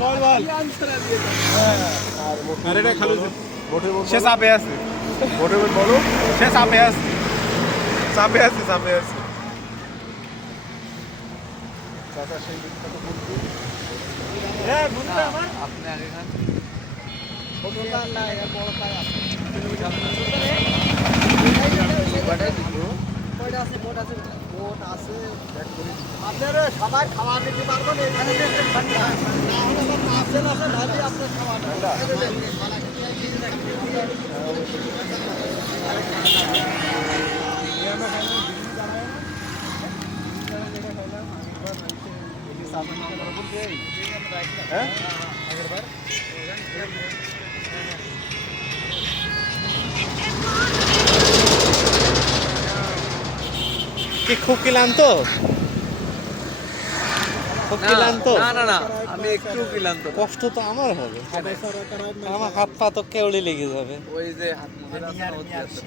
বল বল আরে রে খালু সে চাপে আছে ভোটের বলো সে চাপে আছে চাপে আছে চাপে আছে চাচা সেই বিখ্যাত বন্ধু আপনি আগে খান আপনারা সবাই খাওয়া নিতে পারবেন এখানে হ্যাঁ কি খুব ক্লান্ত খুব ক্লান্ত না না না আমি একটু ক্লান্ত কষ্ট তো আমার হবে আমার হাত পা তো কেউড়ে লেগে যাবে ওই যে হাত মুখে আছে